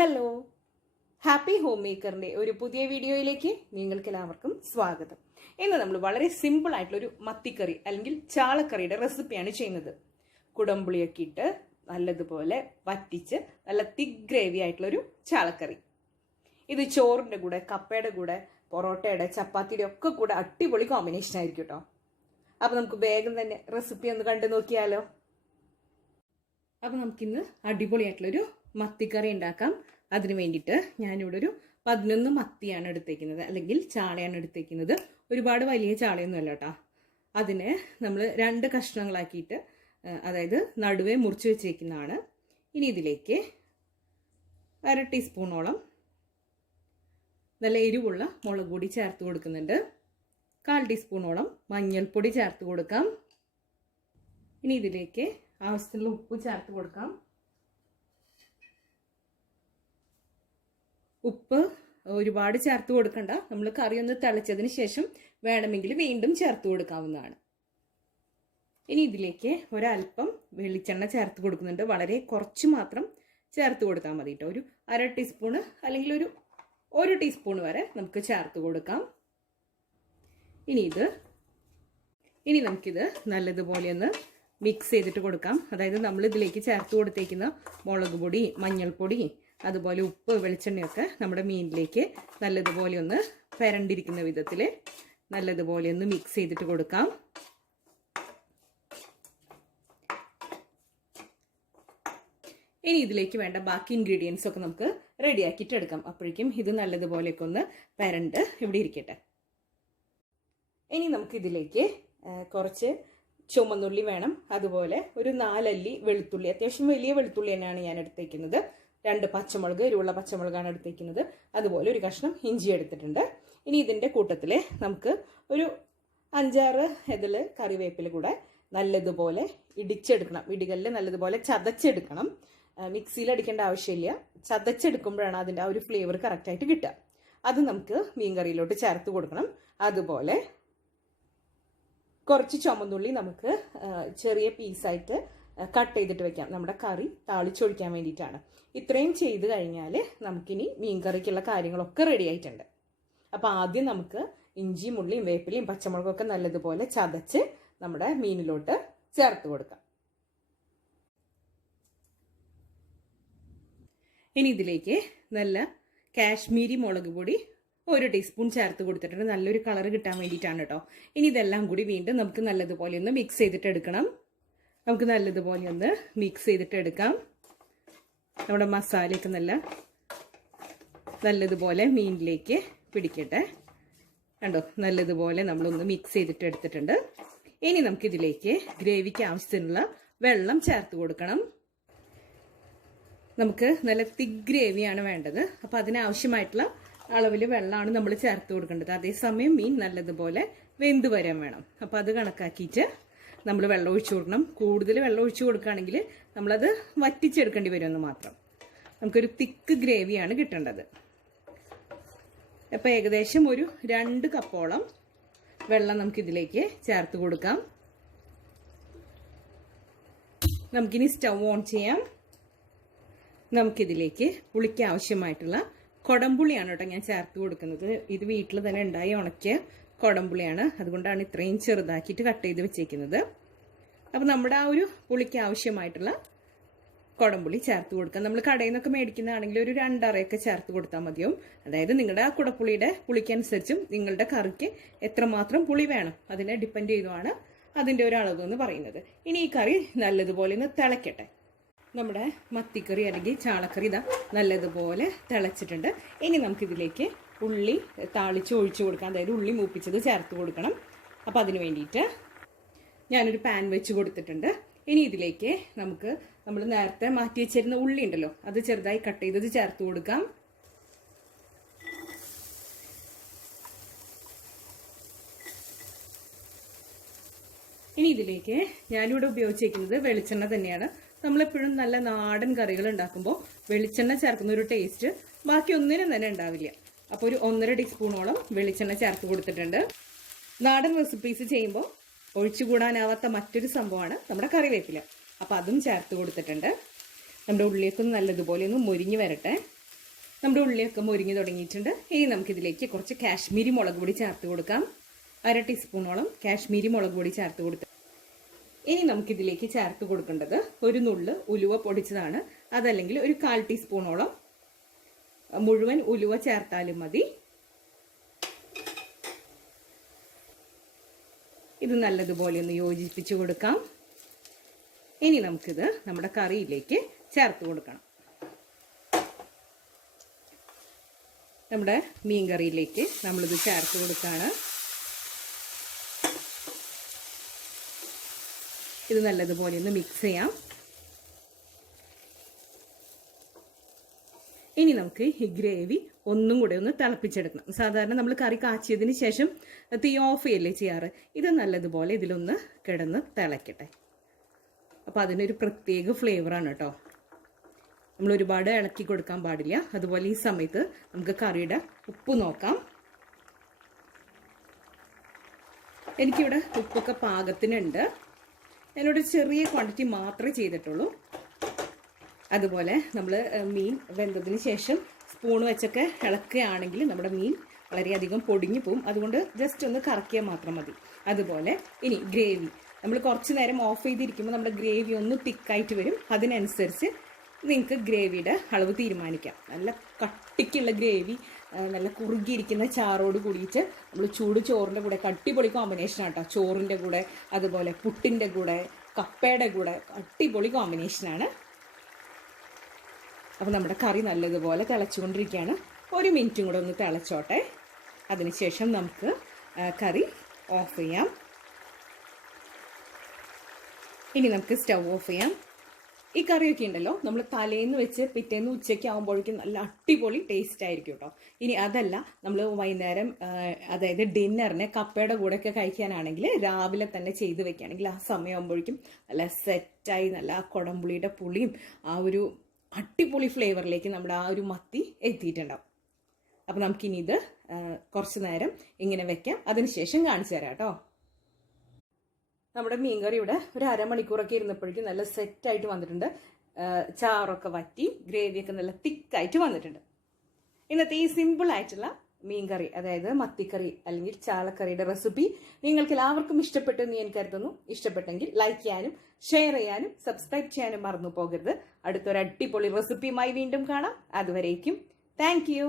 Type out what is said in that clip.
Hello, happy home മേക്കറിൻ്റെ ഒരു പുതിയ വീഡിയോയിലേക്ക് നിങ്ങൾക്കെല്ലാവർക്കും സ്വാഗതം. ഇന്ന് നമ്മൾ വളരെ സിമ്പിൾ ആയിട്ടുള്ളൊരു മത്തിക്കറി അല്ലെങ്കിൽ ചാളക്കറിയുടെ റെസിപ്പിയാണ് ചെയ്യുന്നത്. കുടംപുളിയൊക്കെ ഇട്ട് നല്ലതുപോലെ വറ്റിച്ച് നല്ല തിക്ക് ഗ്രേവി ആയിട്ടുള്ളൊരു ചാളക്കറി. ഇത് ചോറിൻ്റെ കൂടെ, കപ്പയുടെ കൂടെ, പൊറോട്ടയുടെ, ചപ്പാത്തിയുടെ ഒക്കെ കൂടെ അടിപൊളി കോമ്പിനേഷൻ ആയിരിക്കും കേട്ടോ. അപ്പോൾ നമുക്ക് വേഗം തന്നെ റെസിപ്പി ഒന്ന് കണ്ടു നോക്കിയാലോ. അപ്പോൾ നമുക്കിന്ന് അടിപൊളിയായിട്ടുള്ളൊരു മത്തിക്കറി ഉണ്ടാക്കാം. അതിന് വേണ്ടിയിട്ട് ഞാനിവിടെ ഒരു 11 മത്തിയാണ് എടുത്തേക്കുന്നത്, അല്ലെങ്കിൽ ചാളയാണ് എടുത്തേക്കുന്നത്. ഒരുപാട് വലിയ ചാളയൊന്നുമല്ല കേട്ടോ. അതിനെ നമ്മൾ 2 കഷ്ണങ്ങളാക്കിയിട്ട്, അതായത് നടുവേ മുറിച്ച് വെച്ചേക്കുന്നതാണ്. ഇനി ഇതിലേക്ക് 1/2 ടീസ്പൂണോളം നല്ല എരിവുള്ള മുളക് പൊടി ചേർത്ത് കൊടുക്കുന്നുണ്ട്. 1/4 ടീസ്പൂണോളം മഞ്ഞൾപ്പൊടി ചേർത്ത് കൊടുക്കാം. ഇനി ഇതിലേക്ക് ആവശ്യത്തിനുള്ള ഉപ്പ് ചേർത്ത് കൊടുക്കാം. ഉപ്പ് ഒരുപാട് ചേർത്ത് കൊടുക്കണ്ട, നമ്മൾ കറി ഒന്ന് തിളച്ചതിന് ശേഷം വേണമെങ്കിൽ വീണ്ടും ചേർത്ത് കൊടുക്കാവുന്നതാണ്. ഇനി ഇതിലേക്ക് ഒരല്പം വെളിച്ചെണ്ണ ചേർത്ത് കൊടുക്കുന്നുണ്ട്. വളരെ കുറച്ച് മാത്രം ചേർത്ത് കൊടുത്താൽ മതി കേട്ടോ. ഒരു 1/2 ടീസ്പൂണ് അല്ലെങ്കിൽ ഒരു 1 ടീസ്പൂൺ വരെ നമുക്ക് ചേർത്ത് കൊടുക്കാം. ഇനി നമുക്കിത് നല്ലതുപോലെ ഒന്ന് മിക്സ് ചെയ്തിട്ട് കൊടുക്കാം. അതായത് നമ്മൾ ഇതിലേക്ക് ചേർത്ത് കൊടുത്തേക്കുന്ന മുളക് പൊടി, മഞ്ഞൾപ്പൊടി, അതുപോലെ ഉപ്പ്, വെളിച്ചെണ്ണയൊക്കെ നമ്മുടെ മീനിലേക്ക് നല്ലതുപോലെ ഒന്ന് പെരണ്ടിരിക്കുന്ന വിധത്തിൽ നല്ലതുപോലെ ഒന്ന് മിക്സ് ചെയ്തിട്ട് കൊടുക്കാം. ഇനി ഇതിലേക്ക് വേണ്ട ബാക്കി ഇൻഗ്രീഡിയൻസ് ഒക്കെ നമുക്ക് റെഡിയാക്കിയിട്ട് എടുക്കാം. അപ്പോഴേക്കും ഇത് നല്ലതുപോലെയൊക്കെ ഒന്ന് പെരണ്ട് ഇവിടെ ഇരിക്കട്ടെ. ഇനി നമുക്കിതിലേക്ക് കുറച്ച് ചുമന്നുള്ളി വേണം. അതുപോലെ ഒരു 4 അല്ലി വെളുത്തുള്ളി, അത്യാവശ്യം വലിയ വെളുത്തുള്ളി തന്നെയാണ് ഞാൻ എടുത്തേക്കുന്നത്. 2 പച്ചമുളക്, എരിവുള്ള പച്ചമുളകാണ് എടുത്തേക്കുന്നത്. അതുപോലെ ഒരു കഷ്ണം ഇഞ്ചി എടുത്തിട്ടുണ്ട്. ഇനി ഇതിൻ്റെ കൂട്ടത്തിൽ നമുക്ക് ഒരു 5-6 ഇതിൽ കറിവേപ്പില കൂടെ നല്ലതുപോലെ ഇടിച്ചെടുക്കണം. ഇടികല്ലിൽ നല്ലതുപോലെ ചതച്ചെടുക്കണം. മിക്സിയിൽ അടിക്കേണ്ട ആവശ്യമില്ല. ചതച്ചെടുക്കുമ്പോഴാണ് അതിൻ്റെ ആ ഒരു ഫ്ലേവർ കറക്റ്റായിട്ട് കിട്ടുക. അത് നമുക്ക് മീൻ കറിയിലോട്ട് ചേർത്ത് കൊടുക്കണം. അതുപോലെ കുറച്ച് ചുമന്നുള്ളി നമുക്ക് ചെറിയ പീസായിട്ട് കട്ട് ചെയ്തിട്ട് വെക്കാം. നമ്മുടെ കറി താളിച്ചൊഴിക്കാൻ വേണ്ടിയിട്ടാണ്. ഇത്രയും ചെയ്ത് കഴിഞ്ഞാൽ നമുക്കിനി മീൻ കറിക്കുള്ള കാര്യങ്ങളൊക്കെ റെഡി ആയിട്ടുണ്ട്. അപ്പോൾ ആദ്യം നമുക്ക് ഇഞ്ചിയും ഉള്ളിയും വേപ്പിലയും പച്ചമുളകൊക്കെ നല്ലതുപോലെ ചതച്ച് നമ്മുടെ മീനിലോട്ട് ചേർത്ത് കൊടുക്കാം. ഇനി ഇതിലേക്ക് നല്ല കാശ്മീരി മുളക് പൊടി 1 ടീസ്പൂൺ ചേർത്ത് കൊടുത്തിട്ടുണ്ട്. നല്ലൊരു കളർ കിട്ടാൻ വേണ്ടിയിട്ടാണ് കേട്ടോ. ഇനി ഇതെല്ലാം കൂടി വീണ്ടും നമുക്ക് നല്ലതുപോലെ ഒന്ന് മിക്സ് ചെയ്തിട്ട് എടുക്കണം. നമുക്ക് നല്ലതുപോലെ ഒന്ന് മിക്സ് ചെയ്തിട്ട് എടുക്കാം. നമ്മുടെ മസാലയൊക്കെ നല്ലതുപോലെ മീനിലേക്ക് പിടിക്കട്ടെ. കണ്ടോ, നല്ലതുപോലെ നമ്മളൊന്ന് മിക്സ് ചെയ്തിട്ട് എടുത്തിട്ടുണ്ട്. ഇനി നമുക്കിതിലേക്ക് ഗ്രേവിക്ക് ആവശ്യത്തിനുള്ള വെള്ളം ചേർത്ത് കൊടുക്കണം. നമുക്ക് നല്ല തിക്ക് ഗ്രേവിയാണ് വേണ്ടത്. അപ്പോൾ അതിനാവശ്യമായിട്ടുള്ള അളവിൽ വെള്ളമാണ് നമ്മൾ ചേർത്ത് കൊടുക്കേണ്ടത്. അതേസമയം മീൻ നല്ലതുപോലെ വെന്ത് വരാൻ വേണം. അപ്പോൾ അത് കണക്കാക്കിയിട്ട് നമ്മൾ വെള്ളം ഒഴിച്ചു കൊടുക്കണം. കൂടുതൽ വെള്ളം ഒഴിച്ചു കൊടുക്കുകയാണെങ്കിൽ നമ്മളത് വറ്റിച്ചെടുക്കേണ്ടി വരുമെന്ന് മാത്രം. നമുക്കൊരു തിക്ക് ഗ്രേവിയാണ് കിട്ടേണ്ടത്. അപ്പോൾ ഏകദേശം ഒരു 2 കപ്പോളം വെള്ളം നമുക്കിതിലേക്ക് ചേർത്ത് കൊടുക്കാം. നമുക്കിനി സ്റ്റൗ ഓൺ ചെയ്യാം. നമുക്കിതിലേക്ക് പുളിക്ക് ആവശ്യമായിട്ടുള്ള കൊടംപുളിയാണ് കേട്ടോ ഞാൻ ചേർത്ത് കൊടുക്കുന്നത്. ഇത് വീട്ടിൽ തന്നെ ഉണ്ടായി ഉണക്കിയ കൊടംപുളിയാണ്. അതുകൊണ്ടാണ് ഇത്രയും ചെറുതാക്കിയിട്ട് കട്ട് ചെയ്ത് വെച്ചേക്കുന്നത്. അപ്പോൾ നമ്മുടെ ആ ഒരു പുളിക്ക് ആവശ്യമായിട്ടുള്ള കൊടംപുളി ചേർത്ത് കൊടുക്കാം. നമ്മൾ കടയിൽ നിന്നൊക്കെ മേടിക്കുന്നതാണെങ്കിൽ ഒരു 2 അറയൊക്കെ ചേർത്ത് കൊടുത്താൽ മതിയാവും. അതായത് നിങ്ങളുടെ ആ കുടപ്പുളിയുടെ പുളിക്കനുസരിച്ചും നിങ്ങളുടെ കറിക്ക് എത്രമാത്രം പുളി വേണം അതിനെ ഡിപ്പെൻഡ് ചെയ്തുമാണ് അതിൻ്റെ ഒരു അളവ് എന്ന് പറയുന്നത്. ഇനി ഈ കറി നല്ലതുപോലെ ഒന്ന് തിളയ്ക്കട്ടെ. നമ്മുടെ മത്തിക്കറി അല്ലെങ്കിൽ ചാളക്കറി ഇതാ നല്ലതുപോലെ തിളച്ചിട്ടുണ്ട്. ഇനി നമുക്കിതിലേക്ക് ഉള്ളി താളിച്ച് ഒഴിച്ചു കൊടുക്കാം. അതായത് ഉള്ളി മൂപ്പിച്ചത് ചേർത്ത് കൊടുക്കണം. അപ്പോൾ അതിന് വേണ്ടിയിട്ട് ഞാനൊരു പാൻ വെച്ച് കൊടുത്തിട്ടുണ്ട്. ഇനി ഇതിലേക്ക് നമ്മൾ നേരത്തെ മാറ്റി വെച്ചിരുന്ന ഉള്ളി ഉണ്ടല്ലോ, അത് ചെറുതായി കട്ട് ചെയ്തത് ചേർത്ത് കൊടുക്കാം. ഇനി ഇതിലേക്ക് ഞാനിവിടെ ഉപയോഗിച്ചിരിക്കുന്നത് വെളിച്ചെണ്ണ തന്നെയാണ്. നമ്മളെപ്പോഴും നല്ല നാടൻ കറികൾ ഉണ്ടാക്കുമ്പോൾ വെളിച്ചെണ്ണ ചേർക്കുന്ന ഒരു ടേസ്റ്റ് ബാക്കി ഒന്നിനും തന്നെ ഉണ്ടാവില്ല. അപ്പോൾ ഒരു 1.5 ടീസ്പൂണോളം വെളിച്ചെണ്ണ ചേർത്ത് കൊടുത്തിട്ടുണ്ട്. നാടൻ റെസിപ്പീസ് ചെയ്യുമ്പോൾ ഒഴിച്ചുകൂടാനാവാത്ത മറ്റൊരു സംഭവമാണ് നമ്മുടെ കറിവേപ്പില. അപ്പോൾ അതും ചേർത്ത് കൊടുത്തിട്ടുണ്ട്. നമ്മുടെ ഉള്ളിലേക്ക് നല്ലതുപോലെ ഒന്ന് മുരിഞ്ഞ് വരട്ടെ. നമ്മുടെ ഉള്ളിയൊക്കെ മുരിങ്ങി തുടങ്ങിയിട്ടുണ്ട്. ഇനി നമുക്കിതിലേക്ക് കുറച്ച് കാശ്മീരി മുളക് പൊടി ചേർത്ത് കൊടുക്കാം. 1/2 ടീസ്പൂണോളം കാശ്മീരി മുളക് പൊടി ചേർത്ത് കൊടുത്ത് ഇനി നമുക്കിതിലേക്ക് ചേർത്ത് കൊടുക്കേണ്ടത് ഒരു നുള്ള് ഉലുവ പൊടിച്ചതാണ്. അതല്ലെങ്കിൽ ഒരു 1/4 ടീസ്പൂണോളം മുഴുവൻ ഉലുവ ചേർത്താലും മതി. ഇത് നല്ലതുപോലെ ഒന്ന് യോജിപ്പിച്ച് കൊടുക്കാം. ഇനി നമുക്കിത് നമ്മുടെ കറിയിലേക്ക് ചേർത്ത് കൊടുക്കണം. നമ്മുടെ മീൻ കറിയിലേക്ക് നമ്മളിത് ചേർത്ത് കൊടുക്കുകയാണ്. ഇത് നല്ലതുപോലെ ഒന്ന് മിക്സ് ചെയ്യാം. ഇനി നമുക്ക് ഈ ഗ്രേവി ഒന്നും കൂടെ ഒന്ന് തിളപ്പിച്ചെടുക്കണം. സാധാരണ നമ്മൾ കറി കാച്ചിയതിന് ശേഷം തീ ഓഫ് ചെയ്യല്ലേ ചെയ്യാറ്. ഇത് നല്ലതുപോലെ ഇതിലൊന്ന് കിടന്ന് തിളക്കട്ടെ. അപ്പോൾ അതിനൊരു പ്രത്യേക ഫ്ലേവറാണ് കേട്ടോ. നമ്മൾ ഒരുപാട് ഇളക്കി കൊടുക്കാൻ പാടില്ല. അതുപോലെ ഈ സമയത്ത് നമുക്ക് കറിയുടെ ഉപ്പ് നോക്കാം. എനിക്കിവിടെ ഉപ്പൊക്കെ പാകത്തിനുണ്ട്. ഞാനിവിടെ ചെറിയ ക്വാണ്ടിറ്റി മാത്രമേ ചെയ്തിട്ടുള്ളൂ. അതുപോലെ നമ്മൾ മീൻ വെന്തതിന് ശേഷം സ്പൂൺ വെച്ചൊക്കെ ഇളക്കുകയാണെങ്കിൽ നമ്മുടെ മീൻ വളരെയധികം പൊടിഞ്ഞു പോവും. അതുകൊണ്ട് ജസ്റ്റ് ഒന്ന് കറക്കിയാൽ മാത്രം മതി. അതുപോലെ ഇനി ഗ്രേവി നമ്മൾ കുറച്ച് നേരം ഓഫ് ചെയ്തിരിക്കുമ്പോൾ നമ്മുടെ ഗ്രേവി ഒന്ന് തിക്കായിട്ട് വരും. അതിനനുസരിച്ച് നിങ്ങൾക്ക് ഗ്രേവിയുടെ അളവ് തീരുമാനിക്കാം. നല്ല കട്ടിക്കുള്ള ഗ്രേവി, നല്ല കുറുകിയിരിക്കുന്ന ചാറോട് കൂടിയിട്ട് നമ്മൾ ചൂട് ചോറിൻ്റെ കൂടെ അടിപൊളി കോമ്പിനേഷനാണ് കേട്ടോ. ചോറിൻ്റെ കൂടെ അതുപോലെ പുട്ടിൻ്റെ കൂടെ കപ്പയുടെ കൂടെ അടിപൊളി കോമ്പിനേഷനാണ്. അപ്പോൾ നമ്മുടെ കറി നല്ലതുപോലെ തിളച്ചുകൊണ്ടിരിക്കുകയാണ്. 1 മിനിറ്റും കൂടെ ഒന്ന് തിളച്ചോട്ടെ. അതിനുശേഷം നമുക്ക് കറി ഓഫ് ചെയ്യാം. ഇനി നമുക്ക് സ്റ്റൗ ഓഫ് ചെയ്യാം. ഈ കറിയൊക്കെ ഉണ്ടല്ലോ നമ്മൾ തലേന്ന് വെച്ച് പിറ്റേന്ന് ഉച്ചയ്ക്ക് ആകുമ്പോഴേക്കും നല്ല അടിപൊളി ടേസ്റ്റ് ആയിരിക്കും കേട്ടോ. ഇനി അതല്ല നമ്മൾ വൈകുന്നേരം അതായത് ഡിന്നറിന് കപ്പയുടെ കൂടെയൊക്കെ കഴിക്കാനാണെങ്കിൽ രാവിലെ തന്നെ ചെയ്ത് വെക്കുകയാണെങ്കിൽ ആ സമയമാകുമ്പോഴേക്കും നല്ല സെറ്റായി നല്ല ആ കുടംപുളിയുടെ പുളിയും ആ ഒരു അടിപൊളി ഫ്ലേവറിലേക്ക് നമ്മുടെ ആ ഒരു മത്തി എത്തിയിട്ടുണ്ടാവും. അപ്പോൾ നമുക്കിനി ഇത് കുറച്ച് നേരം ഇങ്ങനെ വെക്കാം. അതിനുശേഷം കാണിച്ചു തരാം കേട്ടോ. നമ്മുടെ മീൻകറി ഇവിടെ ഒരു അരമണിക്കൂറൊക്കെ ഇരുന്നപ്പോഴേക്കും നല്ല സെറ്റായിട്ട് വന്നിട്ടുണ്ട്. ചാറൊക്കെ വറ്റി ഗ്രേവിയൊക്കെ നല്ല തിക്കായിട്ട് വന്നിട്ടുണ്ട്. ഇന്നത്തെ ഈ സിമ്പിളായിട്ടുള്ള മീൻകറി അതായത് മത്തിക്കറി അല്ലെങ്കിൽ ചാളക്കറിയുടെ റെസിപ്പി നിങ്ങൾക്ക് എല്ലാവർക്കും ഇഷ്ടപ്പെട്ടു എന്ന് ഞാൻ കരുതുന്നു. ഇഷ്ടപ്പെട്ടെങ്കിൽ ലൈക്ക് ചെയ്യാനും ഷെയർ ചെയ്യാനും സബ്സ്ക്രൈബ് ചെയ്യാനും മറന്നു പോകരുത്. അടുത്തൊരു അടിപൊളി റെസിപ്പിയുമായി വീണ്ടും കാണാം. അതുവരേക്കും താങ്ക് യു.